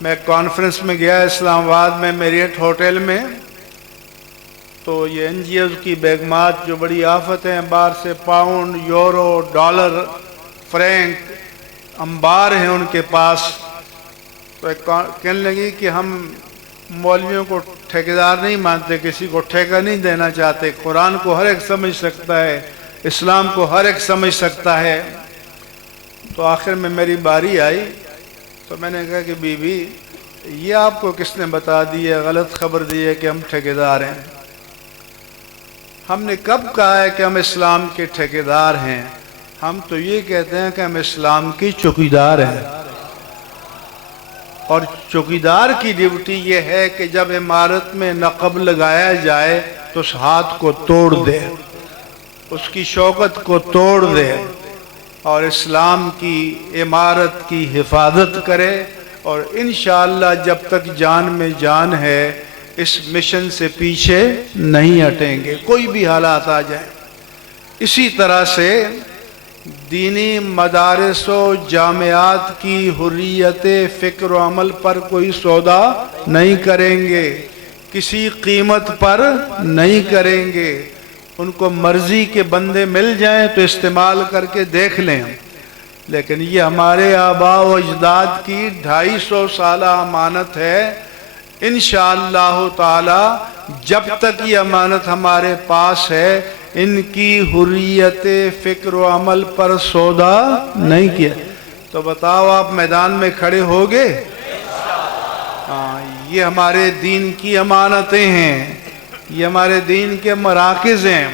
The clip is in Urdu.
میں کانفرنس میں گیا اسلام آباد میں میریٹ ہوٹل میں، تو یہ NGOs کی بیگمات جو بڑی آفت ہیں، باہر سے پاؤنڈ، یورو، ڈالر، فرینک انبار ہیں ان کے پاس، تو کہنے لگی کہ ہم مولویوں کو ٹھیکیدار نہیں مانتے، کسی کو ٹھیکہ نہیں دینا چاہتے، قرآن کو ہر ایک سمجھ سکتا ہے، اسلام کو ہر ایک سمجھ سکتا ہے۔ تو آخر میں میری باری آئی تو میں نے کہا کہ بی بی یہ آپ کو کس نے بتا دی ہے، غلط خبر دی ہے کہ ہم ٹھیکیدار ہیں؟ ہم نے کب کہا ہے کہ ہم اسلام کے ٹھیکیدار ہیں؟ ہم تو یہ کہتے ہیں کہ ہم اسلام کی چوکیدار ہیں، اور چوکیدار کی ڈیوٹی یہ ہے کہ جب عمارت میں نقب لگایا جائے تو اس ہاتھ کو توڑ دے، اس کی شوکت کو توڑ دے، اور اسلام کی عمارت کی حفاظت کرے، اور انشاءاللہ جب تک جان میں جان ہے اس مشن سے پیچھے نہیں ہٹیں گے، کوئی بھی حالات آ جائیں۔ اسی طرح سے دینی مدارس و جامعات کی حریت فکر و عمل پر کوئی سودا نہیں کریں گے، کسی قیمت پر نہیں کریں گے۔ ان کو مرضی کے بندے مل جائیں تو استعمال کر کے دیکھ لیں، لیکن یہ ہمارے آباء و اجداد کی 250 سالہ امانت ہے۔ انشاءاللہ تعالی جب تک یہ امانت ہمارے پاس ہے ان کی حریت فکر و عمل پر سودا نہیں کیا۔ تو بتاؤ آپ میدان میں کھڑے ہوگے؟ یہ ہمارے دین کی امانتیں ہیں، یہ ہمارے دین کے مراکز ہیں۔